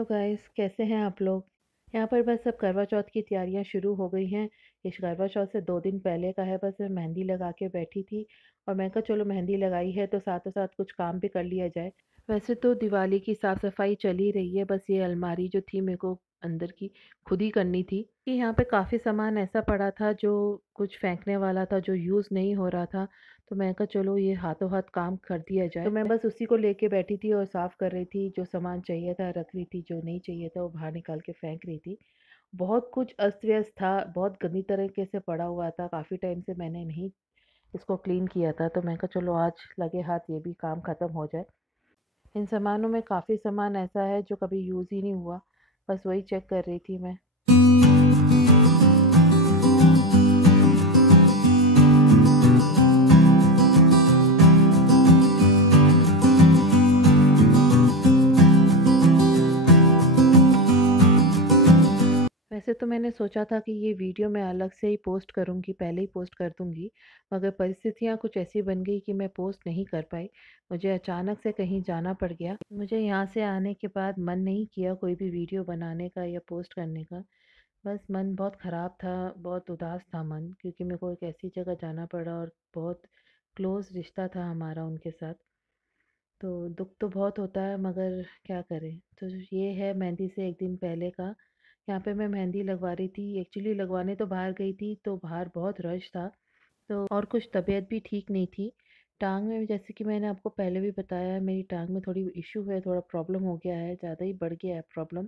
Hello guys, कैसे हैं आप लोग। यहाँ पर बस अब करवा चौथ की तैयारियां शुरू हो गई हैं। इस करवा चौथ से 2 दिन पहले का है। बस मैं मेहंदी लगा के बैठी थी और मैं कहा चलो मेहंदी लगाई है तो साथ साथ कुछ काम भी कर लिया जाए। वैसे तो दिवाली की साफ सफाई चल ही रही है, बस ये अलमारी जो थी मेरे को अंदर की खुद ही करनी थी कि यहाँ पे काफ़ी सामान ऐसा पड़ा था जो कुछ फेंकने वाला था, जो यूज़ नहीं हो रहा था। तो मैं कहा चलो ये हाथों हाथ काम कर दिया जाए। तो मैं बस उसी को लेके बैठी थी और साफ कर रही थी। जो सामान चाहिए था रख रही थी, जो नहीं चाहिए था वो बाहर निकाल के फेंक रही थी। बहुत कुछ अस्त व्यस्त था, बहुत गंदी तरीके से पड़ा हुआ था। काफ़ी टाइम से मैंने नहीं इसको क्लीन किया था, तो मैं कहा चलो आज लगे हाथ ये भी काम ख़त्म हो जाए। इन सामानों में काफ़ी सामान ऐसा है जो कभी यूज़ ही नहीं हुआ, बस वही चेक कर रही थी मैं। वैसे तो मैंने सोचा था कि ये वीडियो मैं अलग से ही पोस्ट करूँगी, पहले ही पोस्ट कर दूँगी, मगर परिस्थितियाँ कुछ ऐसी बन गई कि मैं पोस्ट नहीं कर पाई। मुझे अचानक से कहीं जाना पड़ गया। मुझे यहाँ से आने के बाद मन नहीं किया कोई भी वीडियो बनाने का या पोस्ट करने का। बस मन बहुत ख़राब था, बहुत उदास था मन, क्योंकि मेरे को एक ऐसी जगह जाना पड़ा और बहुत क्लोज़ रिश्ता था हमारा उनके साथ। तो दुःख तो बहुत होता है, मगर क्या करें। तो ये है मेहंदी से 1 दिन पहले का। यहाँ पे मैं मेहंदी लगवा रही थी, एक्चुअली लगवाने तो बाहर गई थी, तो बाहर बहुत रश था। तो और कुछ तबीयत भी ठीक नहीं थी। टाँग में, जैसे कि मैंने आपको पहले भी बताया है, मेरी टाँग में थोड़ी इश्यू है, थोड़ा प्रॉब्लम हो गया है, ज़्यादा ही बढ़ गया है प्रॉब्लम।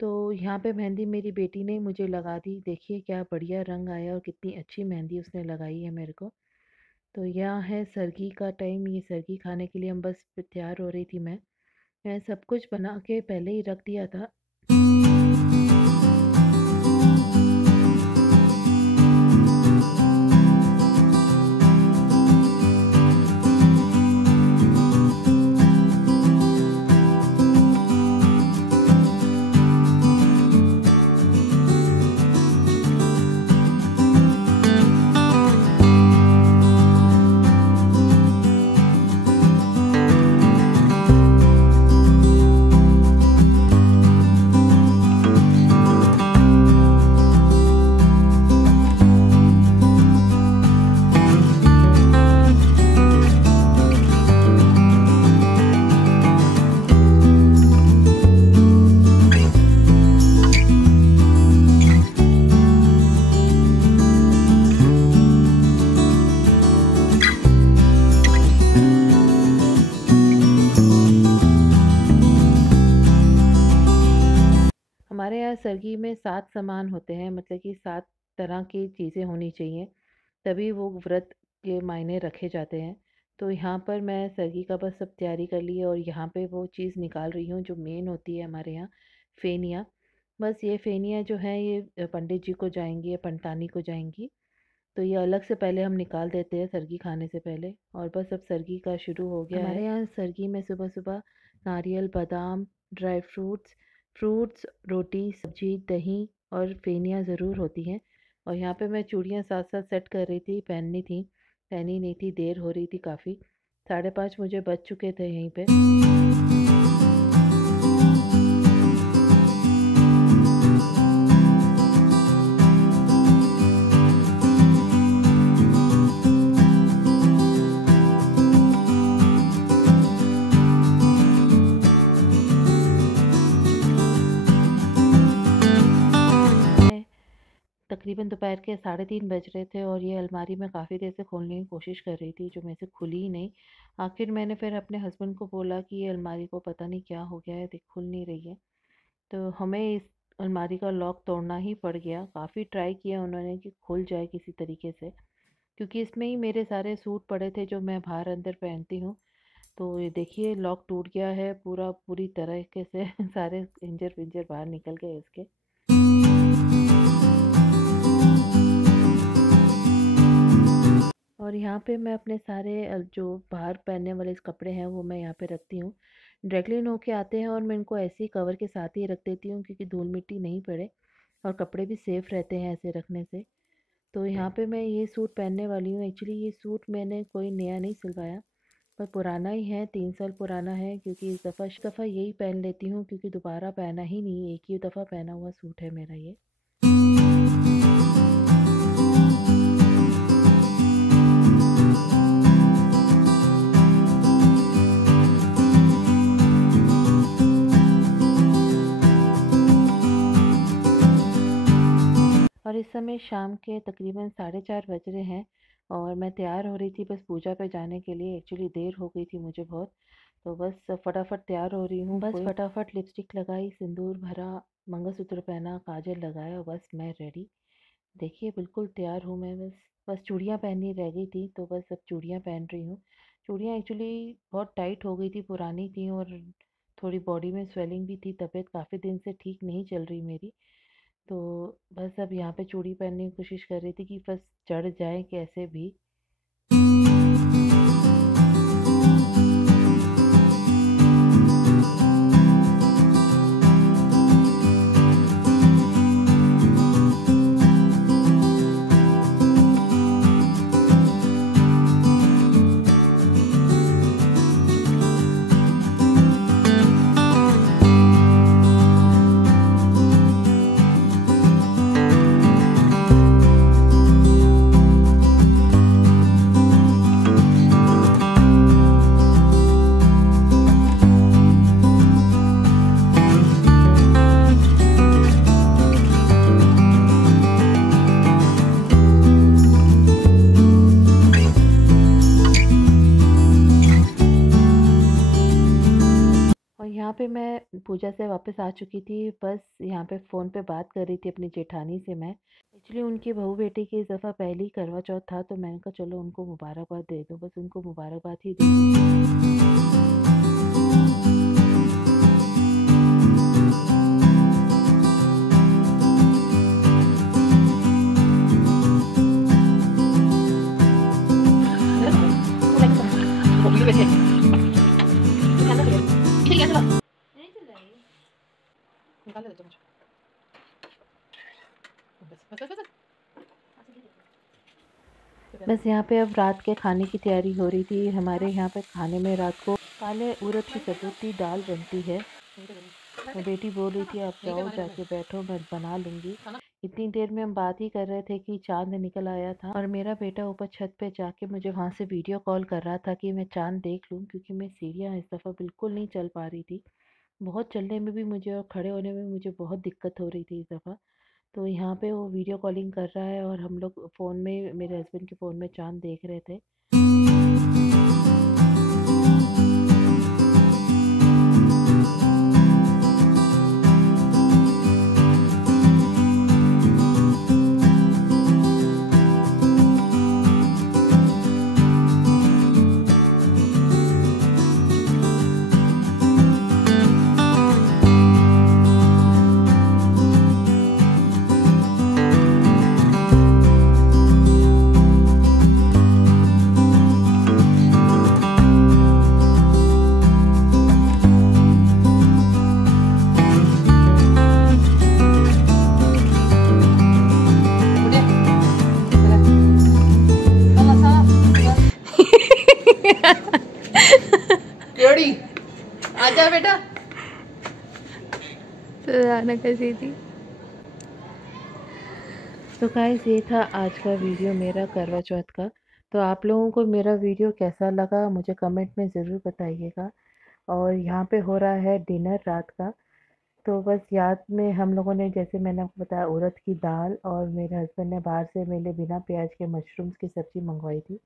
तो यहाँ पे मेहंदी मेरी बेटी ने मुझे लगा दी। देखिए क्या बढ़िया रंग आया और कितनी अच्छी मेहंदी उसने लगाई है मेरे को। तो यहाँ है सरगी का टाइम, ये सरगी खाने के लिए हम बस तैयार हो रही थी मैं सब कुछ बना के पहले ही रख दिया था। हमारे यहाँ सरगी में 7 सामान होते हैं, मतलब कि 7 तरह की चीज़ें होनी चाहिए, तभी वो व्रत के मायने रखे जाते हैं। तो यहाँ पर मैं सरगी का बस सब तैयारी कर ली है और यहाँ पे वो चीज़ निकाल रही हूँ जो मेन होती है हमारे यहाँ, फेनिया। बस ये फेनिया जो है ये पंडित जी को जाएंगी या पंतानी को जाएंगी। तो ये अलग से पहले हम निकाल देते हैं सरगी खाने से पहले। और बस अब सरगी का शुरू हो गया है। हमारे यहाँ सरगी में सुबह सुबह नारियल, बादाम, ड्राई फ्रूट्स, रोटी, सब्जी, दही और फेनियाँ ज़रूर होती हैं। और यहाँ पे मैं चूड़ियाँ साथ साथ सेट कर रही थी, पहननी थी, पहनी नहीं थी, देर हो रही थी काफ़ी। 5:30 मुझे बज चुके थे यहीं पे। तकरीबन दोपहर के 3:30 बज रहे थे और ये अलमारी मैं काफ़ी देर से खोलने की कोशिश कर रही थी, जो मेरे से खुली ही नहीं। आखिर मैंने फिर अपने हस्बैंड को बोला कि ये अलमारी को पता नहीं क्या हो गया है, देख खुल नहीं रही है। तो हमें इस अलमारी का लॉक तोड़ना ही पड़ गया। काफ़ी ट्राई किया उन्होंने कि खुल जाए किसी तरीके से, क्योंकि इसमें ही मेरे सारे सूट पड़े थे जो मैं बाहर अंदर पहनती हूँ। तो ये देखिए लॉक टूट गया है पूरी तरीके से सारे इंजर पिंजर बाहर निकल गए इसके। और यहाँ पे मैं अपने सारे जो बाहर पहनने वाले कपड़े हैं वो मैं यहाँ पे रखती हूँ। ड्राई क्लीन होके आते हैं और मैं इनको ऐसे ही कवर के साथ ही रख देती हूँ, क्योंकि धूल मिट्टी नहीं पड़े और कपड़े भी सेफ़ रहते हैं ऐसे रखने से। तो यहाँ पे मैं ये सूट पहनने वाली हूँ। एक्चुअली ये सूट मैंने कोई नया नहीं सिलवाया, पर पुराना ही है, 3 साल पुराना है, क्योंकि इस दफ़ा यही पहन लेती हूँ, क्योंकि दोबारा पहना ही नहीं, एक ही दफ़ा पहना हुआ सूट है मेरा ये। और इस समय शाम के तकरीबन 4:30 बज रहे हैं और मैं तैयार हो रही थी बस पूजा पे जाने के लिए। एक्चुअली देर हो गई थी मुझे बहुत, तो बस फटाफट तैयार हो रही हूँ। बस फटाफट लिपस्टिक लगाई, सिंदूर भरा, मंगलसूत्र पहना, काजल लगाया, बस मैं रेडी। देखिए बिल्कुल तैयार हूँ मैं। बस चूड़ियाँ पहननी रह गई थी, तो बस अब चूड़ियाँ पहन रही हूँ। चूड़ियाँ एक्चुअली बहुत टाइट हो गई थी, पुरानी थी, और थोड़ी बॉडी में स्वेलिंग भी थी। तबीयत काफ़ी दिन से ठीक नहीं चल रही मेरी, तो बस अब यहाँ पे चूड़ी पहनने की कोशिश कर रही थी कि बस चढ़ जाए कैसे भी। और यहाँ पे मैं पूजा से वापस आ चुकी थी। बस यहाँ पे फ़ोन पे बात कर रही थी अपनी जेठानी से मैं। एक्चुअली उनकी बहू बेटी की इस दफ़ा पहली करवा चौथ था, तो मैंने कहा चलो उनको मुबारकबाद दे दो, बस उनको मुबारकबाद ही दे दी। बस यहाँ पे अब रात के खाने की तैयारी हो रही थी। हमारे यहाँ पे खाने में रात को काले उड़द की सब्ज़ी दाल बनती है। तो बेटी बोल रही थी आप जाओ जाके बैठो, मैं बना लूँगी। इतनी देर में हम बात ही कर रहे थे कि चाँद निकल आया था, और मेरा बेटा ऊपर छत पे जाके मुझे वहाँ से वीडियो कॉल कर रहा था कि मैं चाँद देख लूँ, क्योंकि मैं सीढ़ियाँ इस दफ़ा बिल्कुल नहीं चल पा रही थी। बहुत चलने में भी मुझे और खड़े होने में मुझे बहुत दिक्कत हो रही थी इस दफ़ा। तो यहाँ पे वो वीडियो कॉलिंग कर रहा है और हम लोग फ़ोन में, मेरे हस्बैंड के फ़ोन में चाँद देख रहे थे। जोड़ी आजा बेटा। तो कैसी थी। तो गाइस ये था आज का वीडियो मेरा करवा चौथ का। तो आप लोगों को मेरा वीडियो कैसा लगा मुझे कमेंट में ज़रूर बताइएगा। और यहाँ पे हो रहा है डिनर रात का। तो बस याद में हम लोगों ने, जैसे मैंने आपको बताया, उड़द की दाल, और मेरे हस्बैंड ने बाहर से मेरे लिए बिना प्याज के मशरूम्स की सब्ज़ी मंगवाई थी।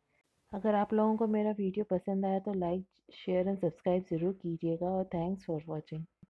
अगर आप लोगों को मेरा वीडियो पसंद आया तो लाइक, शेयर एंड सब्सक्राइब ज़रूर कीजिएगा, और थैंक्स फॉर वॉचिंग।